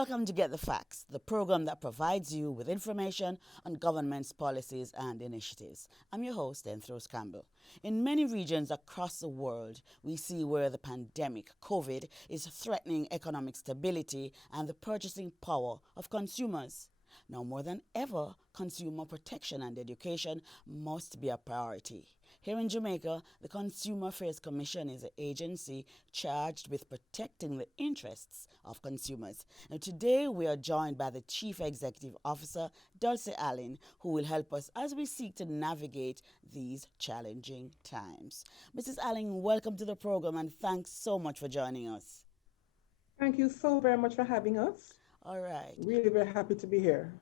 Welcome to Get the Facts, the program that provides you with information on government's policies and initiatives. I'm your host, Enthros Campbell. In many regions across the world, we see where the pandemic, COVID, is threatening economic stability and the purchasing power of consumers. Now more than ever, consumer protection and education must be a priority. Here in Jamaica, the Consumer Affairs Commission is an agency charged with protecting the interests of consumers. Now today we are joined by the Chief Executive Officer, Dolsie, who will help us as we seek to navigate these challenging times. Mrs. Allen, welcome to the program and thanks so much for joining us. Thank you so very much for having us. All right. Really very happy to be here.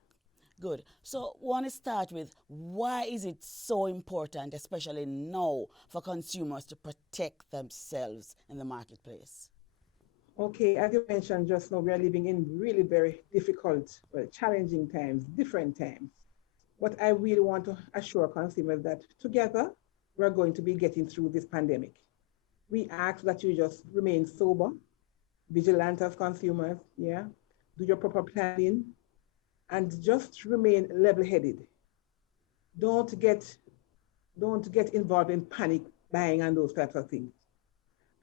Good. So, want to start with why is it so important, especially now, for consumers to protect themselves in the marketplace? Okay, as you mentioned just now, we are living in really very difficult, challenging times, different times. What I really want to assure consumers that together we're going to be getting through this pandemic. We ask that you just remain sober, vigilant as consumers, yeah, do your proper planning, and just remain level-headed. Don't get involved in panic buying and those types of things.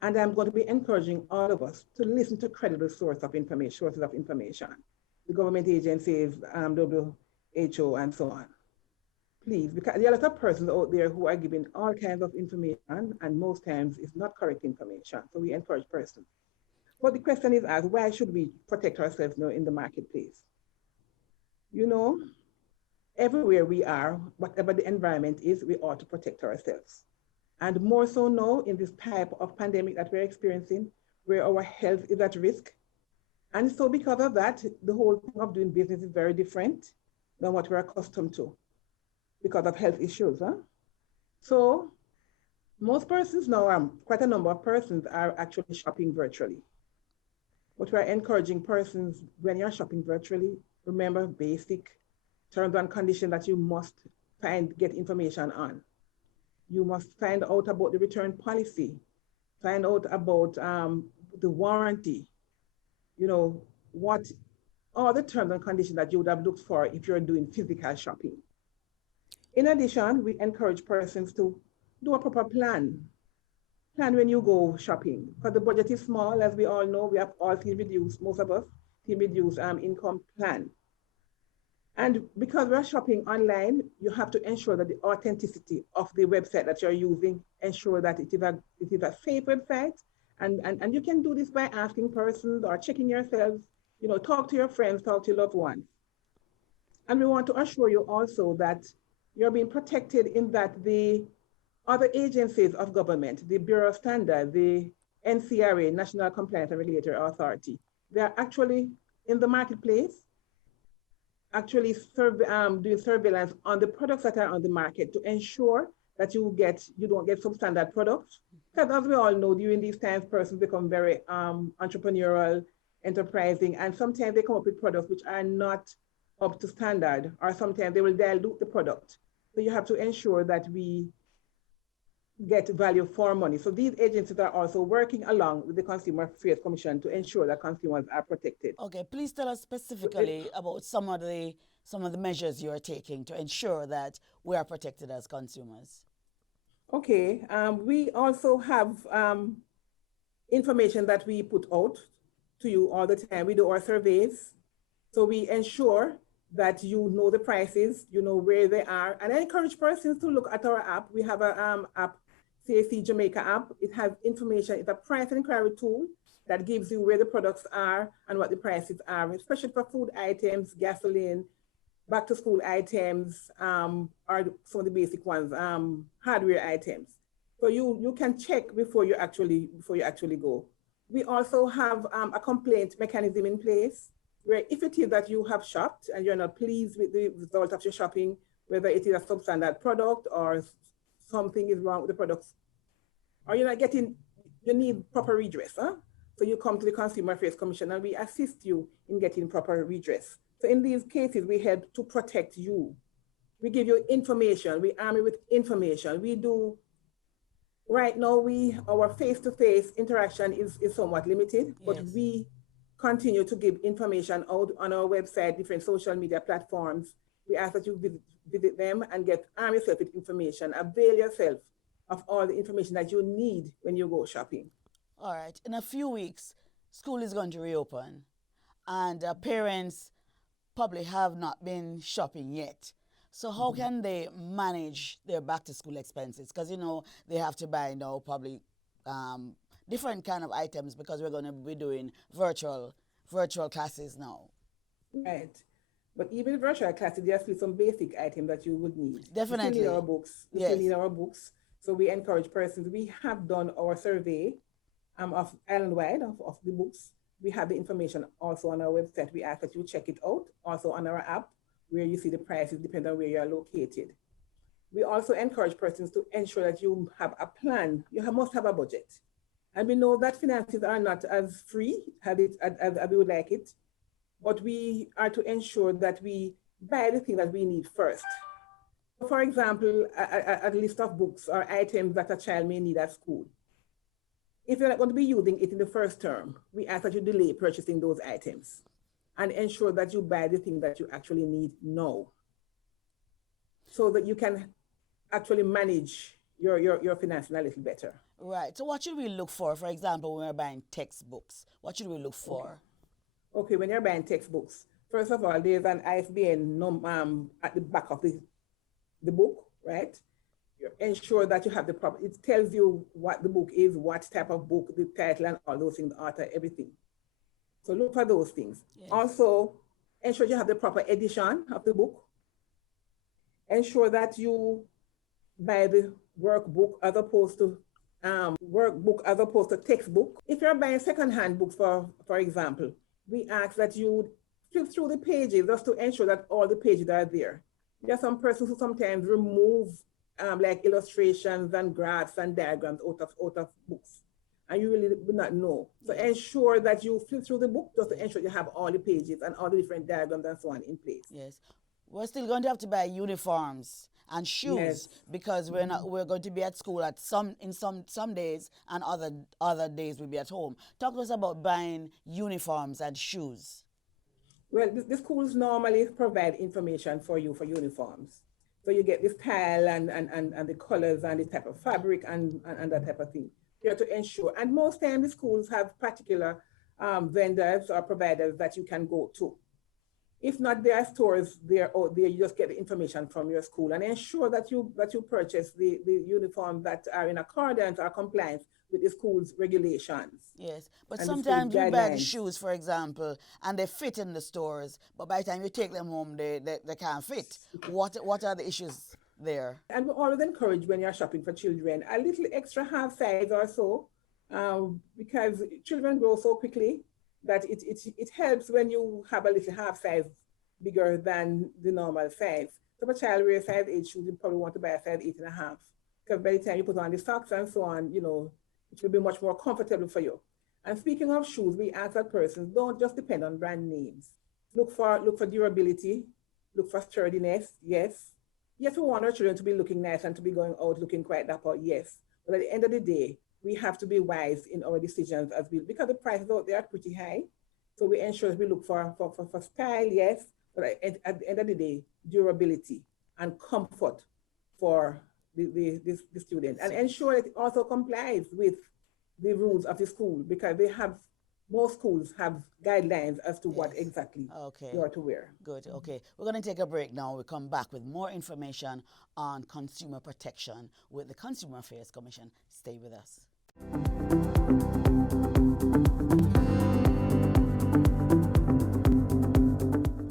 And I'm going to be encouraging all of us to listen to credible sources of information, the government agencies, WHO, and so on. Please, because there are a lot of persons out there who are giving all kinds of information, and most times it's not correct information. So we encourage persons. But the question is asked, why should we protect ourselves now in the marketplace? You know, everywhere we are, whatever the environment is, we ought to protect ourselves. And more so now in this type of pandemic that we're experiencing, where our health is at risk. And so because of that, the whole thing of doing business is very different than what we're accustomed to because of health issues. So most persons now, quite a number of persons are actually shopping virtually. But we're encouraging persons, when you're shopping virtually, remember basic terms and conditions that you must get information on. You must find out about the return policy, find out about the warranty, what all the terms and conditions that you would have looked for if you're doing physical shopping. In addition, we encourage persons to do a proper plan. Plan when you go shopping, because the budget is small, as we all know. We have all seen reduced, most of us see reduced income plan. And because we're shopping online, you have to ensure that the authenticity of the website that you're using, ensure that it is a safe website. And you can do this by asking persons or checking yourselves, talk to your friends, talk to your loved ones. And we want to assure you also that you're being protected in that the other agencies of government, the Bureau of Standards, the NCRA, National Compliance and Regulatory Authority, they are actually in the marketplace, actually doing surveillance on the products that are on the market to ensure that you don't get substandard products. Because as we all know, during these times, persons become very entrepreneurial, enterprising, and sometimes they come up with products which are not up to standard, or sometimes they will dilute the product. So you have to ensure that we get value for money. So these agencies are also working along with the Consumer Affairs Commission to ensure that consumers are protected. Okay, please tell us specifically about some of the measures you are taking to ensure that we are protected as consumers. Okay, we also have information that we put out to you all the time. We do our surveys, so we ensure that you know the prices, you know where they are, and I encourage persons to look at our app. We have an app, CAC Jamaica app. It has information. It's a price and inquiry tool that gives you where the products are and what the prices are, especially for food items, gasoline, back to school items, or some of the basic ones, hardware items. So you can check before you actually go. We also have a complaint mechanism in place where if it is that you have shopped and you're not pleased with the result of your shopping, whether it is a substandard product or something is wrong with the products, or you're not getting, you need proper redress. So you come to the Consumer Affairs Commission and we assist you in getting proper redress. So in these cases, we help to protect you. We give you information, we arm you with information. We do, right now, our face-to-face interaction is somewhat limited, but Yes. we continue to give information out on our website, different social media platforms. We ask that you visit them and arm yourself with information. Avail yourself of all the information that you need when you go shopping. All right. In a few weeks, school is going to reopen, and parents probably have not been shopping yet. So how can they manage their back to school expenses? Because they have to buy now probably different kind of items because we're going to be doing virtual classes now. Right. But even virtual classes, there are still some basic items that you would need. Definitely. We still need our books. We Yes. still need our books. So we encourage persons. We have done our survey of island-wide of the books. We have the information also on our website. We ask that you check it out. Also on our app, where you see the prices depending on where you are located. We also encourage persons to ensure that you have a plan. Must have a budget. And we know that finances are not as free as we would like it, but we are to ensure that we buy the thing that we need first. For example, a list of books or items that a child may need at school. If you're not going to be using it in the first term, we ask that you delay purchasing those items and ensure that you buy the thing that you actually need now, so that you can actually manage your finances a little better. Right. So what should we look for example, when we're buying textbooks? What should we look for? Okay, when you're buying textbooks, first of all, there's an ISBN at the back of the book, right? You ensure that you have the proper, it tells you what the book is, what type of book, the title, and all those things, the author, everything. So look for those things. Yes. Also, ensure you have the proper edition of the book. Ensure that you buy the workbook as opposed to textbook. If you're buying second-hand books, for example, we ask that you flip through the pages just to ensure that all the pages are there. There are some persons who sometimes remove like illustrations and graphs and diagrams out of books, and you really would not know. So ensure that you flip through the book just to ensure you have all the pages and all the different diagrams and so on in place. Yes. We're still going to have to buy uniforms and shoes. Yes. Because we're going to be at school in some days, and other days we'll be at home. Talk to us about buying uniforms and shoes. Well, the schools normally provide information for you for uniforms. So you get the style and the colors and the type of fabric and that type of thing. You have to ensure. And most times the schools have particular vendors or providers that you can go to. If not, there are stores there out there. You just get the information from your school and ensure that you purchase the uniforms that are in accordance or compliance with the school's regulations. Yes, but sometimes you buy the shoes, for example, and they fit in the stores, but by the time you take them home, they can't fit. What are the issues there? And we always encourage, when you're shopping for children, a little extra half size or so, because children grow so quickly that it helps when you have a little half size bigger than the normal size. So if a child wears size 8 shoes, you probably want to buy a size 8.5, because by the time you put on the socks and so on, it will be much more comfortable for you. And speaking of shoes, we ask that persons don't just depend on brand names. Look for durability, look for sturdiness. Yes, we want our children to be looking nice and to be going out looking quite dapper. Yes, but at the end of the day, we have to be wise in our decisions because the prices out there are pretty high. So we ensure that we look for style, yes, but at the end of the day, durability and comfort for the student, and ensure that it also complies with the rules of the school, because most schools have guidelines as to what exactly you are to wear. Good. Okay. We're going to take a break now. We'll come back with more information on consumer protection with the Consumer Affairs Commission. Stay with us.